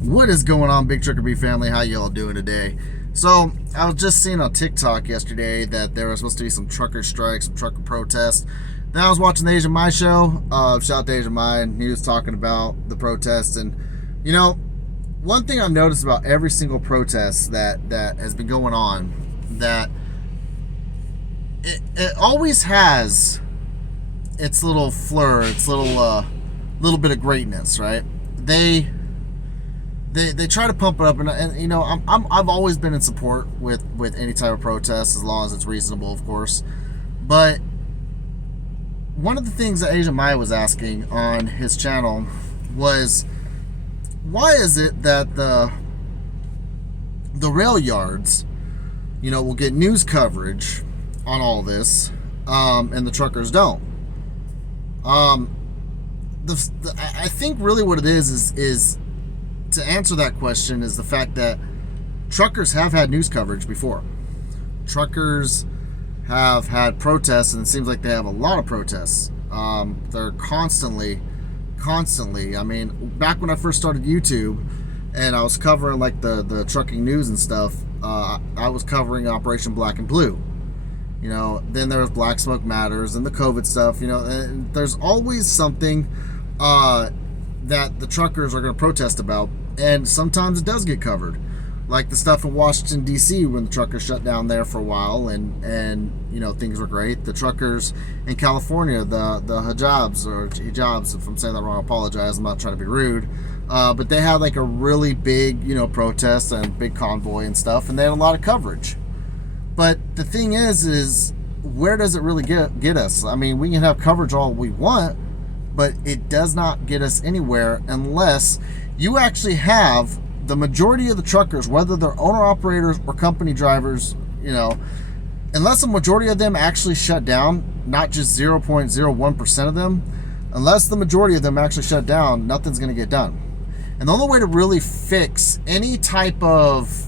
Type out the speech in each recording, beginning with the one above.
What is going on, Big Trucker B family? How y'all doing today? So, I was just seeing on TikTok yesterday that there was supposed to be some trucker strikes, some trucker protests. Then I was watching the Asian Mai show. Shout out to Asian Mai, and he was talking about the protests. And, you know, one thing I've noticed about every single protest that has been going on, that it always has its little flair, its little bit of greatness, right? They try to pump it up, and you know, I've always been in support with any type of protest as long as it's reasonable, of course. But one of the things that Asian Mai was asking on his channel was, why is it that the rail yards, you know, will get news coverage on all this, and the truckers don't? I think really what it is to answer that question is the fact that truckers have had news coverage before. Truckers have had protests, and it seems like they have a lot of protests. They're constantly. I mean, back when I first started YouTube, and I was covering like the trucking news and stuff, I was covering Operation Black and Blue. You know, then there was Black Smoke Matters and the COVID stuff. You know, and there's always something that the truckers are going to protest about, and sometimes it does get covered, like the stuff in Washington D.C. when the truckers shut down there for a while, and you know, things were great. The truckers in California, the hijabs, if I'm saying that wrong, I apologize, I'm not trying to be rude, but they had like a really big, you know, protest and big convoy and stuff, and they had a lot of coverage. But the thing is where does it really get us? I mean, we can have coverage all we want, but it does not get us anywhere unless you actually have the majority of the truckers, whether they're owner-operators or company drivers, you know, unless the majority of them actually shut down, not just 0.01% of them, unless the majority of them actually shut down, nothing's going to get done. And the only way to really fix any type of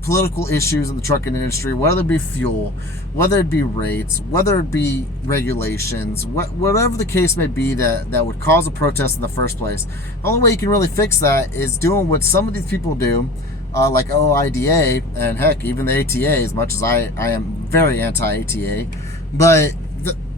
political issues in the trucking industry, whether it be fuel, whether it be rates, whether it be regulations, whatever the case may be that would cause a protest in the first place, the only way you can really fix that is doing what some of these people do, like OIDA, and heck, even the ATA, as much as I am very anti-ATA, but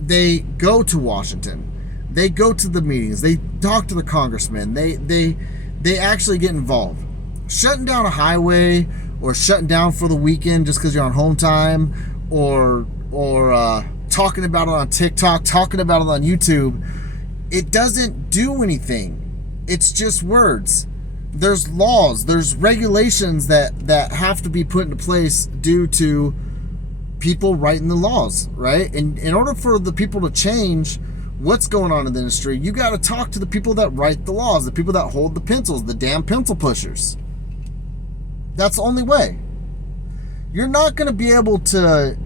they go to Washington, they go to the meetings, they talk to the congressmen, they actually get involved. Shutting down a highway, or shutting down for the weekend just because you're on home time, or talking about it on TikTok, talking about it on YouTube, it doesn't do anything. It's just words. There's laws, there's regulations that have to be put into place due to people writing the laws, right? And in order for the people to change what's going on in the industry, you got to talk to the people that write the laws, the people that hold the pencils, the damn pencil pushers. That's the only way. You're not going to be able to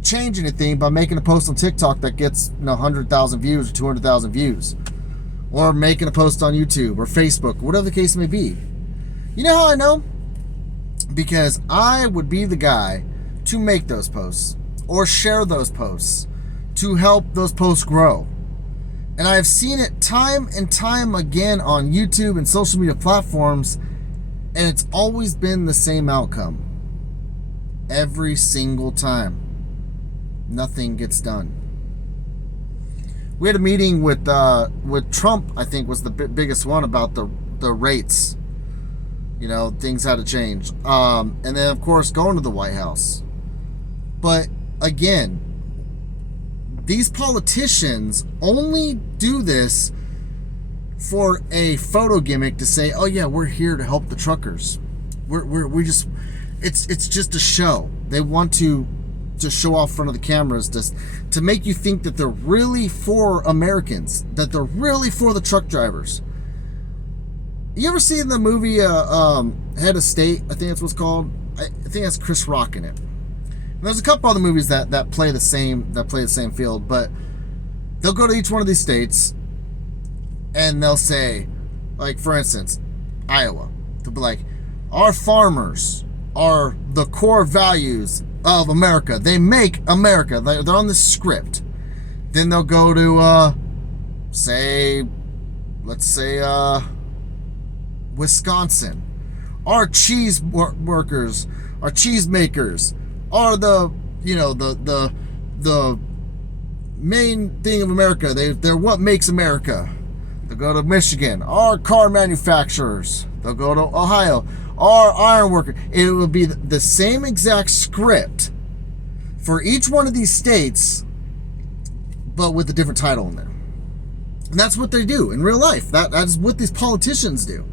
change anything by making a post on TikTok that gets 100,000 views or 200,000 views, or making a post on YouTube or Facebook, whatever the case may be. You know how I know? Because I would be the guy to make those posts or share those posts to help those posts grow. And I've seen it time and time again on YouTube and social media platforms, and it's always been the same outcome. Every single time. Nothing gets done. We had a meeting with Trump, I think was the biggest one, about the rates. You know, things had to change. And then, of course, going to the White House. But, again, these politicians only do this for a photo gimmick to say, oh yeah, we're here to help the truckers. We just, it's just a show. They want to show off in front of the cameras to make you think that they're really for Americans, that they're really for the truck drivers. You ever seen the movie Head of State? I think that's what's called. I think that's Chris Rock in it. And there's a couple other movies that play the same field, but they'll go to each one of these states, and they'll say, like, for instance, Iowa. They'll be like, our farmers are the core values of America. They make America. They're on the script. Then they'll go to, say, let's say Wisconsin. Our cheese workers, our cheese makers, are the the main thing of America. They're what makes America. They'll go to Michigan. Our car manufacturers. They'll go to Ohio. Our iron worker. It will be the same exact script for each one of these states, but with a different title in there. And that's what they do in real life. That's what these politicians do.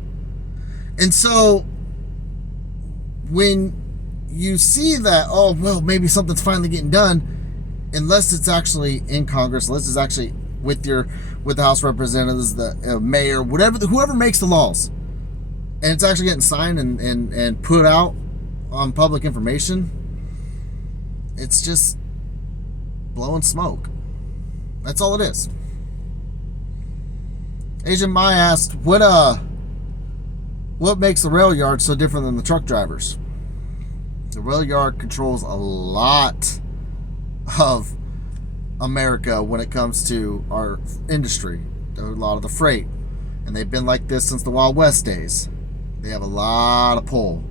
And so when you see that, oh, well, maybe something's finally getting done, unless it's actually in Congress, unless it's actually with the House of Representatives, the mayor, whoever makes the laws, and it's actually getting signed and put out on public information, it's just blowing smoke. That's all it is. Agent Mai asked, what makes the rail yard so different than the truck drivers? The rail yard controls a lot of America when it comes to our industry, a lot of the freight, and they've been like this since the Wild West days. They have a lot of pull,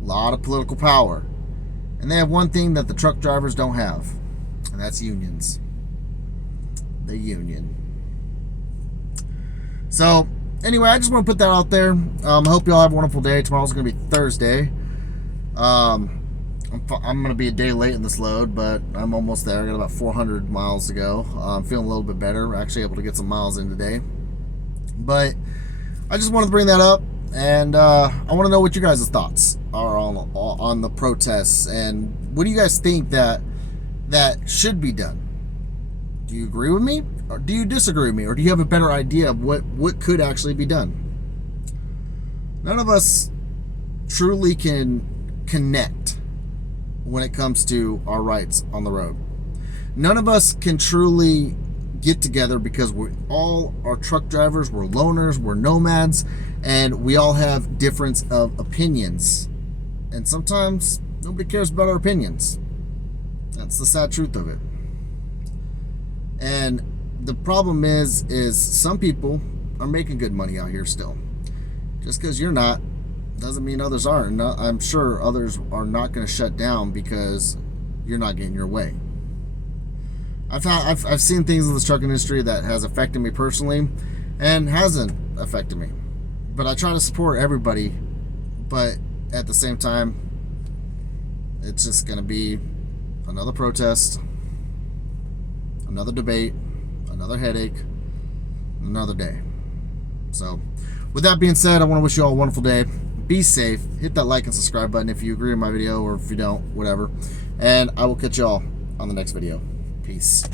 a lot of political power, and they have one thing that the truck drivers don't have, and that's unions. The union. So anyway, I just want to put that out there. I hope you all have a wonderful day. Tomorrow's going to be Thursday. I'm going to be a day late in this load, but I'm almost there. I got about 400 miles to go. I'm feeling a little bit better. I'm actually able to get some miles in today. But I just wanted to bring that up, and I want to know what you guys' thoughts are on the protests, and what do you guys think that should be done? Do you agree with me, or do you disagree with me, or do you have a better idea of what could actually be done? None of us truly can connect when it comes to our rights on the road. None of us can truly get together because we all are truck drivers, we're loners, we're nomads, and we all have difference of opinions. And sometimes nobody cares about our opinions. That's the sad truth of it. And the problem is some people are making good money out here still. Just because you're not doesn't mean others aren't. I'm sure others are not going to shut down because you're not getting your way. I've seen things in this trucking industry that has affected me personally and hasn't affected me. But I try to support everybody, but at the same time, it's just going to be another protest, another debate, another headache, another day. So with that being said, I want to wish you all a wonderful day. Be safe. Hit that like and subscribe button if you agree with my video, or if you don't, whatever. And I will catch y'all on the next video. Peace.